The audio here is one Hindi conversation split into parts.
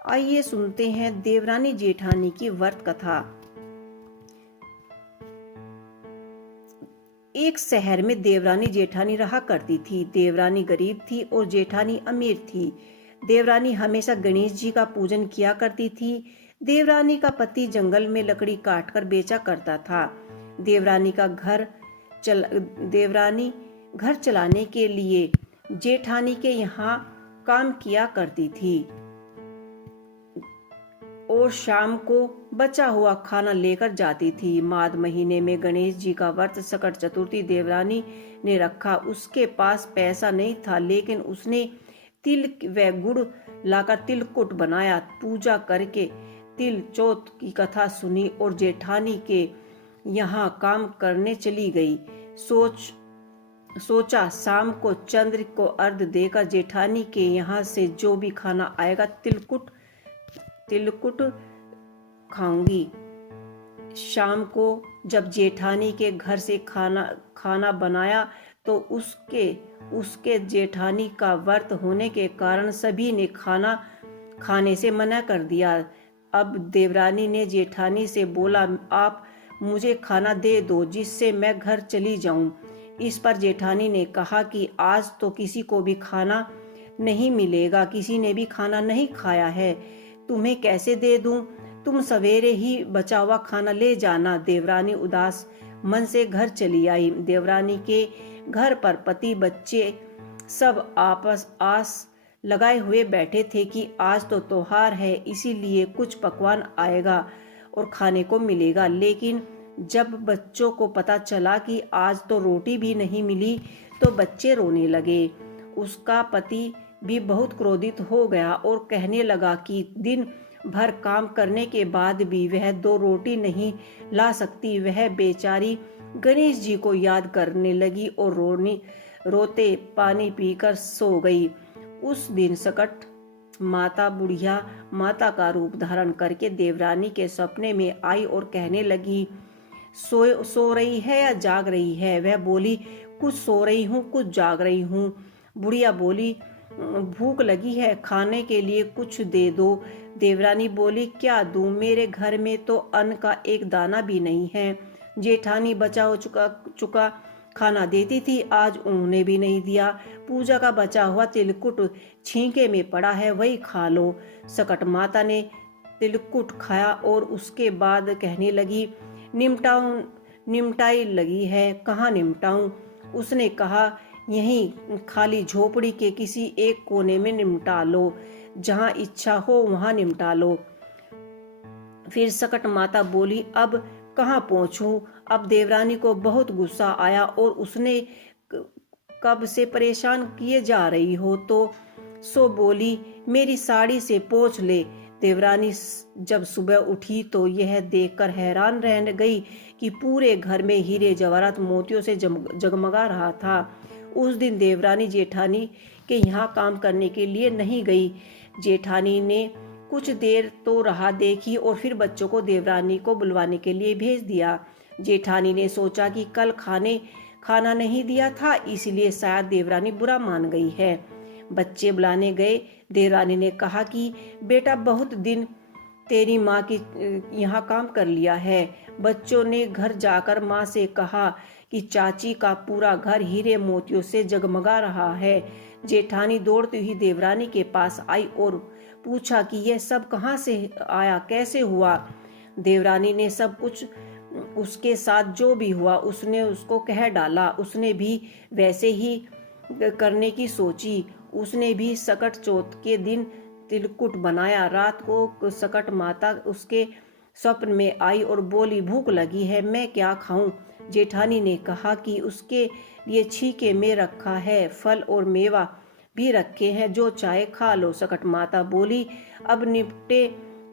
आइए सुनते हैं देवरानी जेठानी की व्रत कथा। एक शहर में देवरानी जेठानी रहा करती थी। देवरानी गरीब थी और जेठानी अमीर थी। देवरानी हमेशा गणेश जी का पूजन किया करती थी। देवरानी का पति जंगल में लकड़ी काटकर बेचा करता था। देवरानी घर चलाने के लिए जेठानी के यहाँ काम किया करती थी और शाम को बचा हुआ खाना लेकर जाती थी। माघ महीने में गणेश जी का व्रत सकट चतुर्थी देवरानी ने रखा। उसके पास पैसा नहीं था, लेकिन उसने तिल व गुड़ लाकर तिलकुट बनाया। पूजा करके तिल चौथ की कथा सुनी और जेठानी के यहाँ काम करने चली गई। सोचा शाम को चंद्र को अर्घ देकर जेठानी के यहाँ से जो भी खाना आएगा तिलकुट खाऊंगी। शाम को जब जेठानी के घर से खाना बनाया तो उसके जेठानी का व्रत होने के कारण सभी ने खाना खाने से मना कर दिया। अब देवरानी ने जेठानी से बोला, आप मुझे खाना दे दो जिससे मैं घर चली जाऊं। इस पर जेठानी ने कहा कि आज तो किसी को भी खाना नहीं मिलेगा, किसी ने भी खाना नहीं खाया है, तुम्हें कैसे दे दूं? तुम सवेरे ही बचा हुआ खाना ले जाना। देवरानी उदास मन से घर चली आई। देवरानी के घर पर पति बच्चे सब आस लगाए हुए बैठे थे कि आज तो त्योहार है, इसीलिए कुछ पकवान आएगा और खाने को मिलेगा। लेकिन जब बच्चों को पता चला कि आज तो रोटी भी नहीं मिली तो बच्चे रोने लगे। उसका पति भी बहुत क्रोधित हो गया और कहने लगा कि दिन भर काम करने के बाद भी वह 2 रोटी नहीं ला सकती। वह बेचारी गणेश जी को याद करने लगी और रोते पानी पीकर सो गई। उस दिन सकट माता बुढ़िया माता का रूप धारण करके देवरानी के सपने में आई और कहने लगी, सो रही है या जाग रही है? वह बोली, कुछ सो रही हूँ, कुछ जाग रही हूँ। बुढ़िया बोली, भूख लगी है, खाने के लिए कुछ दे दो। देवरानी बोली, क्या दूं? मेरे घर में तो अन्न का एक दाना भी नहीं है। जेठानी बचा हो चुका खाना देती थी, आज उन्होंने भी नहीं दिया। पूजा का बचा हुआ तिलकुट छींके में पड़ा है, वही खा लो। सकट माता ने तिलकुट खाया और उसके बाद कहने लगी, निमटाई लगी है, कहाँ निमटाऊं? उसने कहा, यहीं खाली झोपड़ी के किसी एक कोने में निमटा लो, जहां इच्छा हो वहां निमटा लो। फिर सकट माता बोली, अब कहाँ पहुंचूं? अब देवरानी को बहुत गुस्सा आया और उसने कब से परेशान किए जा रही हो तो सो बोली, मेरी साड़ी से पोंछ ले। देवरानी जब सुबह उठी तो यह देखकर हैरान रह गई कि पूरे घर में हीरे जवाहरात मोतियों से जगमगा रहा था। उस दिन देवरानी जेठानी के यहाँ काम करने के लिए नहीं गई। जेठानी ने कुछ देर तो राह देखी और फिर बच्चों को देवरानी को बुलवाने के लिए भेज दिया। जेठानी ने सोचा कि कल खाना नहीं दिया था, इसलिए शायद देवरानी बुरा मान गई है। बच्चे बुलाने गए। देवरानी ने कहा कि बेटा, बहुत दिन तेरी माँ की यहाँ काम कर लिया है। बच्चों ने घर जाकर माँ से कहा कि चाची का पूरा घर हीरे मोतियों से जगमगा रहा है। जेठानी दौड़ती हुई देवरानी के पास आई और पूछा कि यह सब कहाँ से आया, कैसे हुआ? देवरानी ने सब कुछ उसके साथ जो भी हुआ उसने उसको कह डाला। उसने भी वैसे ही करने की सोची। उसने भी सकट चौथ के दिन तिलकुट बनाया। रात को सकट माता उसके स्वप्न में आई और बोली, भूख लगी है, मैं क्या खाऊं? जेठानी ने कहा कि उसके लिए छीके में रखा है, फल और मेवा भी रखे हैं, जो चाहे खा लो। सकट माता बोली, अब निपटे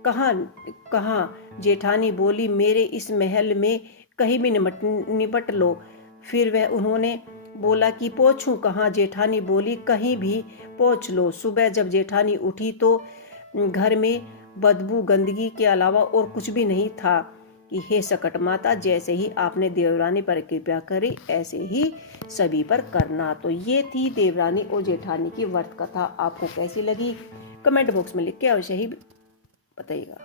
कहाँ? जेठानी बोली, मेरे इस महल में कहीं भी निपट लो। फिर उन्होंने बोला कि पोंछूं कहाँ? जेठानी बोली, कहीं भी पोंछ लो। सुबह जब जेठानी उठी तो घर में बदबू गंदगी के अलावा और कुछ भी नहीं था। कि हे सकट माता, जैसे ही आपने देवरानी पर कृपा करी ऐसे ही सभी पर करना। तो ये थी देवरानी और जेठानी की व्रत कथा। आपको कैसी लगी कमेंट बॉक्स में लिख के अवश्य ही बताइएगा।